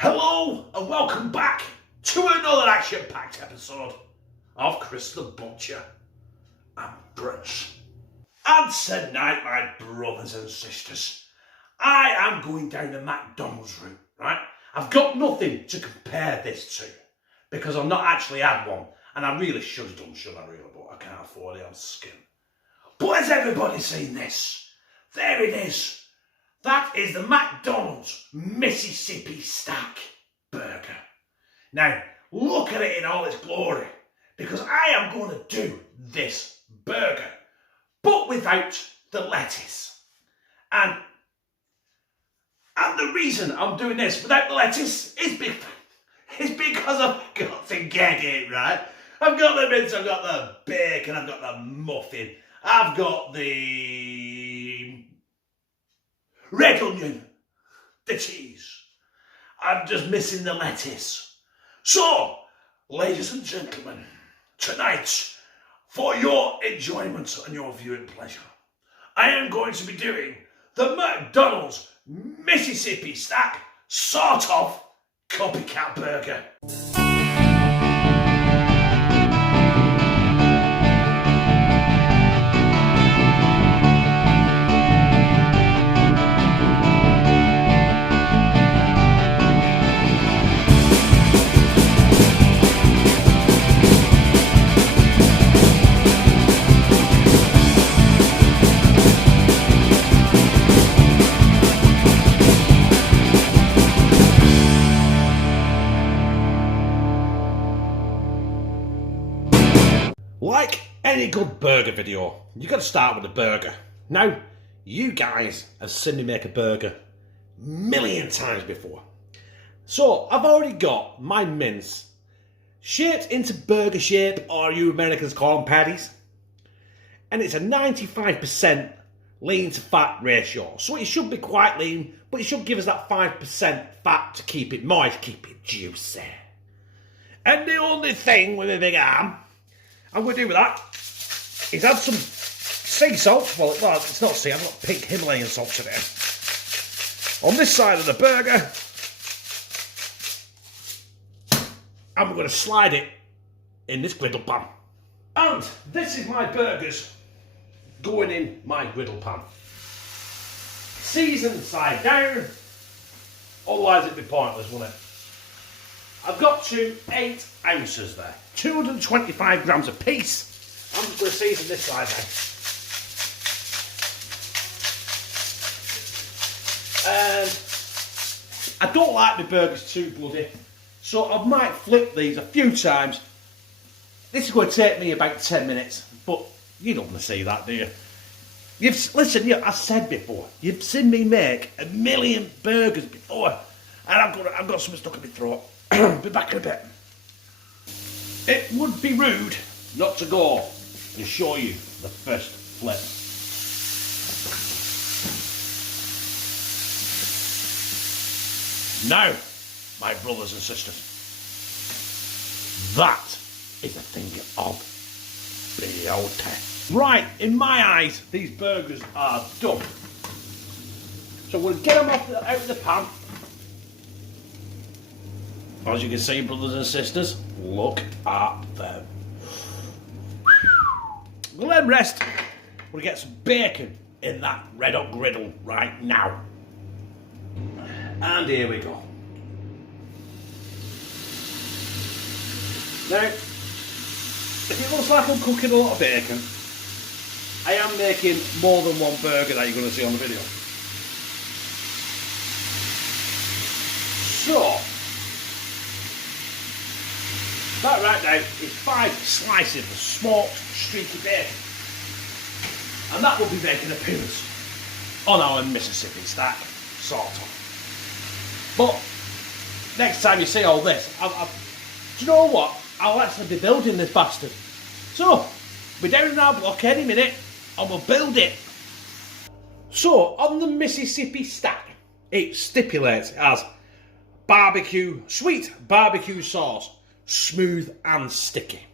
Hello and welcome back to another action-packed episode of Chris the Butcher and Brunch. And tonight, my brothers and sisters, I am going down the McDonald's route, right? I've got nothing to compare this to because I've not actually had one, and I really should have done, shouldn't I really, but I can't afford it on skin. But has everybody seen this? There it is. That is the McDonald's Mississippi Stack Burger. Now, look at it in all its glory, because I am going to do this burger, but without the lettuce. And the reason I'm doing this without the lettuce is because I've got to get it right. I've got the mince, I've got the bacon, I've got the muffin, I've got the red onion, the cheese. I'm just missing the lettuce. So, ladies and gentlemen, tonight, for your enjoyment and your viewing pleasure, I am going to be doing the McDonald's Mississippi Stack sort of Copycat Burger. Like any good burger video, you got to start with a burger. Now, you guys have seen me make a burger a million times before. So, I've already got my mince shaped into burger shape, or you Americans call them patties. And it's a 95% lean to fat ratio. So it should be quite lean, but it should give us that 5% fat to keep it moist, keep it juicy. And the only thing with a big arm I'm going to do with that is add some sea salt. Well, it's not sea, I've got pink Himalayan salt today. On this side of the burger, I'm going to slide it in this griddle pan. And this is my burgers going in my griddle pan. Seasoned side down, otherwise it'd be pointless, wouldn't it? I've got to 8 ounces there, 225 grams a piece. I'm just going to season this side now. And I don't like my burgers too bloody, so I might flip these a few times. This is going to take me about 10 minutes, but you don't want to see that, do you? Listen, I said before, you've seen me make a million burgers before, and I've got something stuck in my throat. Be back in a bit. It would be rude not to go and show you the first flip. Now, my brothers and sisters, that is a thing of beauty. Right, in my eyes, these burgers are done. So we'll get them out of the pan. As you can see, brothers and sisters, look at them. We'll let them rest. We'll get some bacon in that red hot griddle right now. And here we go. Now, if it looks like I'm cooking a lot of bacon, I am making more than one burger that you're going to see on the video. So, that right now is 5 slices of smoked streaky bacon. And that will be making an appearance on our Mississippi Stack, sort of. But next time you see all this, do you know what? I'll actually be building this bastard. So, we're down in our block any minute and we'll build it. So, on the Mississippi Stack, it stipulates as sweet barbecue sauce, smooth and sticky.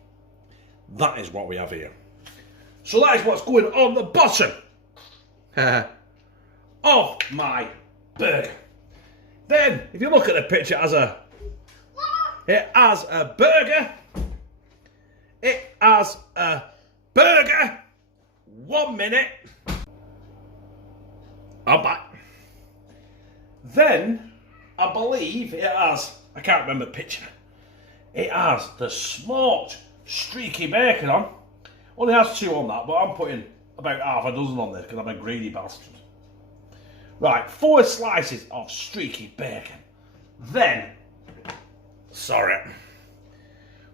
That is what we have here. So that is what's going on the bottom of my burger. Then, if you look at the picture, it has a burger. It has a burger. 1 minute. I'm back. Then, I believe it has, I can't remember the picture. It has the smoked streaky bacon on. Only has 2 on that, but I'm putting about half a dozen on there because I'm a greedy bastard. Right, 4 slices of streaky bacon. Then,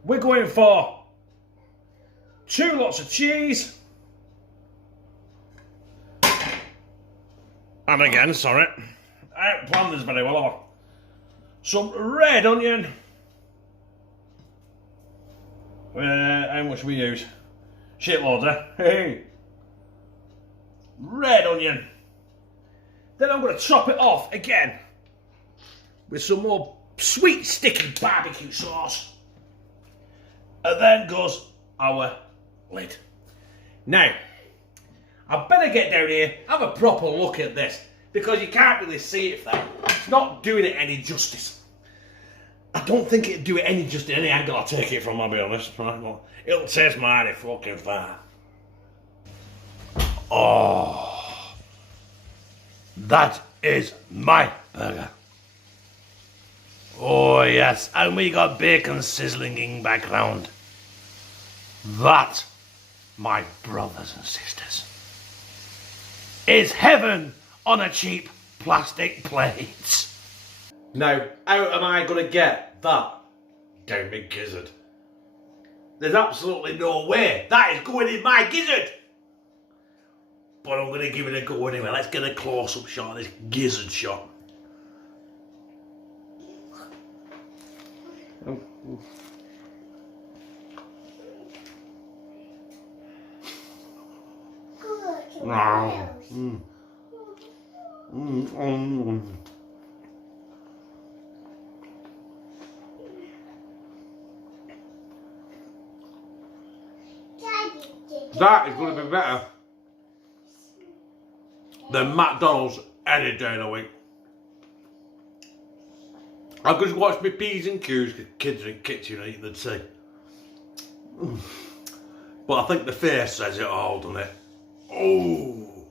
we're going for 2 lots of cheese. And again, I haven't planned this very well, have I? Some red onion. How much we use? Shitloads, eh? Hey. Red onion. Then I'm going to chop it off again with some more sweet sticky barbecue sauce. And then goes our lid. Now, I better get down here, have a proper look at this, because you can't really see it there. It's not doing it any justice. I don't think it'd do it any justice any angle I take it from, I'll be honest. It'll taste mighty fucking fine. Oh, that is my burger. Oh yes, and we got bacon sizzling in background. That, my brothers and sisters, is heaven on a cheap plastic plate. Now, how am I going to get that down my gizzard? There's absolutely no way that is going in my gizzard. But I'm going to give it a go anyway. Let's get a close-up shot of this gizzard shot. That is going to be better than McDonald's any day of the week. I just watch my P's and Q's because kids are in the kitchen eating the tea. But I think the face says it all, doesn't it? Oh.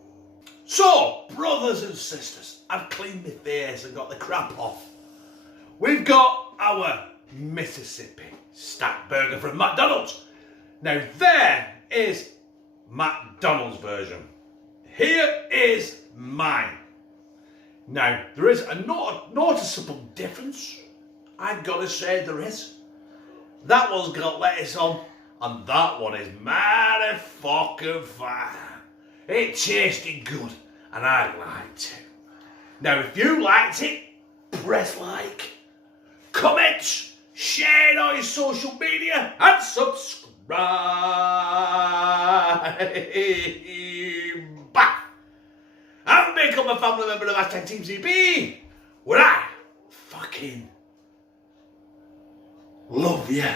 So, brothers and sisters, I've cleaned my face and got the crap off. We've got our Mississippi Stack Burger from McDonald's. Now there is McDonald's version. Here is mine. Now, there is a noticeable difference. I've got to say there is. That one's got lettuce on, and that one is mighty fucking fine. It tasted good, and I liked it. Now, if you liked it, press like, comment, share it on your social media, and subscribe. And become a family member of Hashtag Team CP, where I fucking love ya.